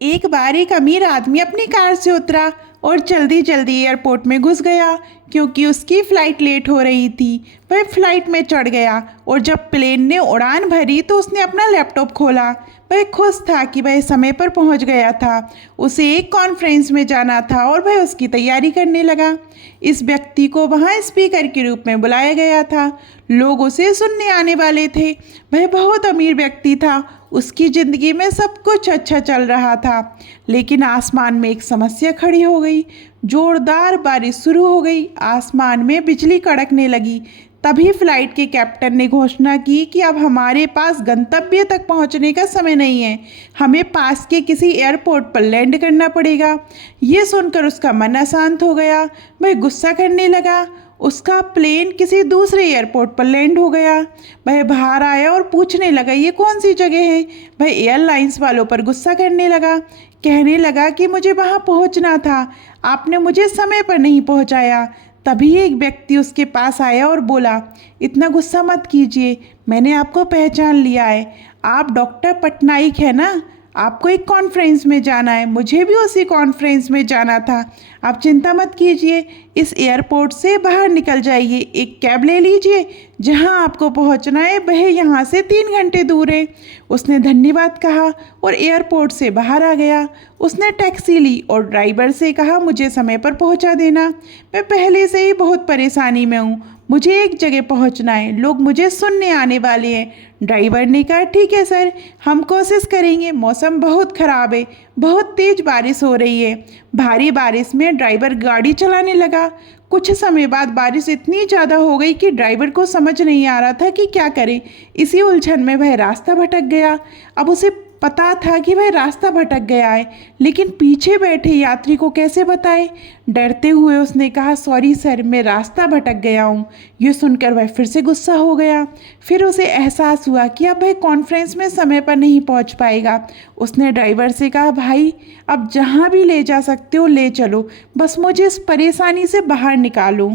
एक बार एक अमीर आदमी अपनी कार से उतरा और जल्दी जल्दी एयरपोर्ट में घुस गया क्योंकि उसकी फ़्लाइट लेट हो रही थी। वह फ़्लाइट में चढ़ गया और जब प्लेन ने उड़ान भरी तो उसने अपना लैपटॉप खोला। वह खुश था कि वह समय पर पहुंच गया था। उसे एक कॉन्फ्रेंस में जाना था और वह उसकी तैयारी करने लगा। इस व्यक्ति को वहां स्पीकर के रूप में बुलाया गया था। लोग उसे सुनने आने वाले थे। वह बहुत अमीर व्यक्ति था। उसकी ज़िंदगी में सब कुछ अच्छा चल रहा था, लेकिन आसमान में एक समस्या खड़ी हो गई। जोरदार बारिश शुरू हो गई। आसमान में बिजली कड़कने लगी। तभी फ्लाइट के कैप्टन ने घोषणा की कि अब हमारे पास गंतव्य तक पहुंचने का समय नहीं है, हमें पास के किसी एयरपोर्ट पर लैंड करना पड़ेगा। ये सुनकर उसका मन अशांत हो गया। वह गुस्सा करने लगा। उसका प्लेन किसी दूसरे एयरपोर्ट पर लैंड हो गया। वह बाहर आया और पूछने लगा ये कौन सी जगह है। वह एयरलाइंस वालों पर गुस्सा करने लगा। कहने लगा कि मुझे वहां पहुंचना था, आपने मुझे समय पर नहीं पहुंचाया। तभी एक व्यक्ति उसके पास आया और बोला, इतना गुस्सा मत कीजिए, मैंने आपको पहचान लिया है। आप डॉक्टर पटनायक है ना? आपको एक कॉन्फ्रेंस में जाना है, मुझे भी उसी कॉन्फ्रेंस में जाना था। आप चिंता मत कीजिए, इस एयरपोर्ट से बाहर निकल जाइए, एक कैब ले लीजिए, जहां आपको पहुंचना है वह यहाँ से 3 घंटे दूर है। उसने धन्यवाद कहा और एयरपोर्ट से बाहर आ गया। उसने टैक्सी ली और ड्राइवर से कहा मुझे समय पर पहुंचा देना, मैं पहले से ही बहुत परेशानी में हूँ, मुझे एक जगह पहुंचना है, लोग मुझे सुनने आने वाले हैं। ड्राइवर ने कहा ठीक है सर, हम कोशिश करेंगे, मौसम बहुत ख़राब है, बहुत तेज़ बारिश हो रही है। भारी बारिश में ड्राइवर गाड़ी चलाने लगा। कुछ समय बाद बारिश इतनी ज़्यादा हो गई कि ड्राइवर को समझ नहीं आ रहा था कि क्या करे। इसी उलझन में वह रास्ता भटक गया। अब उसे पता था कि वह रास्ता भटक गया है, लेकिन पीछे बैठे यात्री को कैसे बताए। डरते हुए उसने कहा सॉरी सर, मैं रास्ता भटक गया हूँ। ये सुनकर वह फिर से गुस्सा हो गया। फिर उसे एहसास हुआ कि अब वह कॉन्फ्रेंस में समय पर नहीं पहुँच पाएगा। उसने ड्राइवर से कहा भाई, अब जहाँ भी ले जा सकते हो ले चलो, बस मुझे इस परेशानी से बाहर निकालो।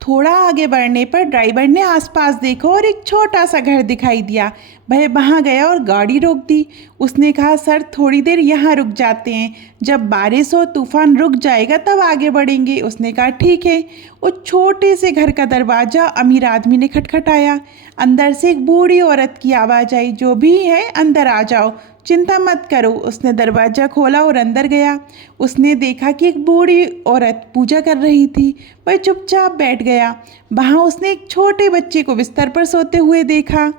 थोड़ा आगे बढ़ने पर ड्राइवर ने आसपास देखा और एक छोटा सा घर दिखाई दिया। वह वहाँ गया और गाड़ी रोक दी। उसने कहा सर थोड़ी देर यहाँ रुक जाते हैं, जब बारिश और तूफान रुक जाएगा तब आगे बढ़ेंगे। उसने कहा ठीक है। उस छोटे से घर का दरवाज़ा अमीर आदमी ने खटखटाया। अंदर से एक बूढ़ी औरत की आवाज़ आई, जो भी है अंदर आ जाओ, चिंता मत करो। उसने दरवाज़ा खोला और अंदर गया। उसने देखा कि एक बूढ़ी औरत पूजा कर रही थी। वह चुपचाप बैठ गया। वहाँ उसने एक छोटे बच्चे को बिस्तर पर सोते हुए देखा।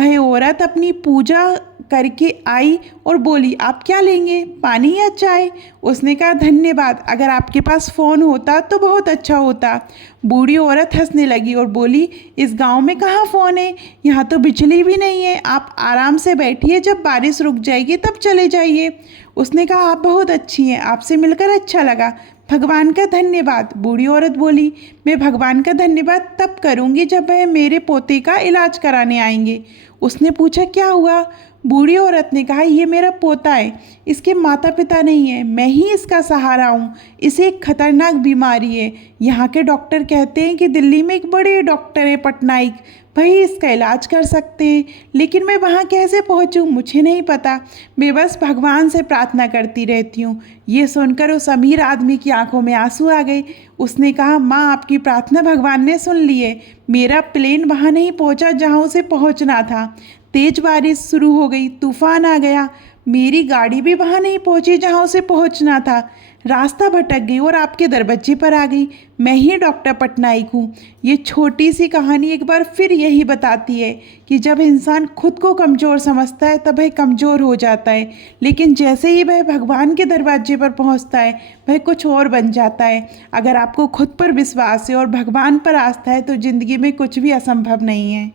वह औरत अपनी पूजा करके आई और बोली आप क्या लेंगे, पानी या चाय? उसने कहा धन्यवाद, अगर आपके पास फ़ोन होता तो बहुत अच्छा होता। बूढ़ी औरत हंसने लगी और बोली इस गांव में कहाँ फ़ोन है, यहाँ तो बिजली भी नहीं है, आप आराम से बैठिए, जब बारिश रुक जाएगी तब चले जाइए। उसने कहा आप बहुत अच्छी हैं, आपसे मिलकर अच्छा लगा, भगवान का धन्यवाद। बूढ़ी औरत बोली मैं भगवान का धन्यवाद तब करूँगी जब वह मेरे पोते का इलाज कराने आएंगे। उसने पूछा क्या हुआ? बूढ़ी औरत ने कहा ये मेरा पोता है, इसके माता पिता नहीं है, मैं ही इसका सहारा हूँ, इसे एक खतरनाक बीमारी है। यहाँ के डॉक्टर कहते हैं कि दिल्ली में एक बड़े डॉक्टर है पटनायक, वही इसका इलाज कर सकते हैं, लेकिन मैं वहाँ कैसे पहुँचूँ मुझे नहीं पता, मैं बस भगवान से प्रार्थना करती रहती हूँ। ये सुनकर उस अमीर आदमी की आंखों में आंसू आ गए। उसने कहा माँ आपकी प्रार्थना भगवान ने सुन ली है, मेरा प्लेन वहाँ नहीं पहुँचा जहाँ उसे पहुँचना था। तेज बारिश शुरू हो गई, तूफान आ गया, मेरी गाड़ी भी वहाँ नहीं पहुँची जहाँ उसे पहुँचना था, रास्ता भटक गई और आपके दरवाजे पर आ गई। मैं ही डॉक्टर पटनायक हूँ। ये छोटी सी कहानी एक बार फिर यही बताती है कि जब इंसान खुद को कमज़ोर समझता है तब वह कमज़ोर हो जाता है, लेकिन जैसे ही वह भगवान के दरवाजे पर पहुँचता है वह कुछ और बन जाता है। अगर आपको खुद पर विश्वास है और भगवान पर आस्था है तो ज़िंदगी में कुछ भी असंभव नहीं है।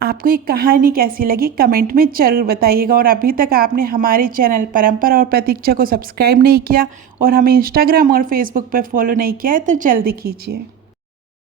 आपको ये कहानी कैसी लगी कमेंट में ज़रूर बताइएगा। और अभी तक आपने हमारे चैनल परंपरा और प्रतीक्षा को सब्सक्राइब नहीं किया और हमें इंस्टाग्राम और फेसबुक पर फॉलो नहीं किया है तो जल्दी कीजिए।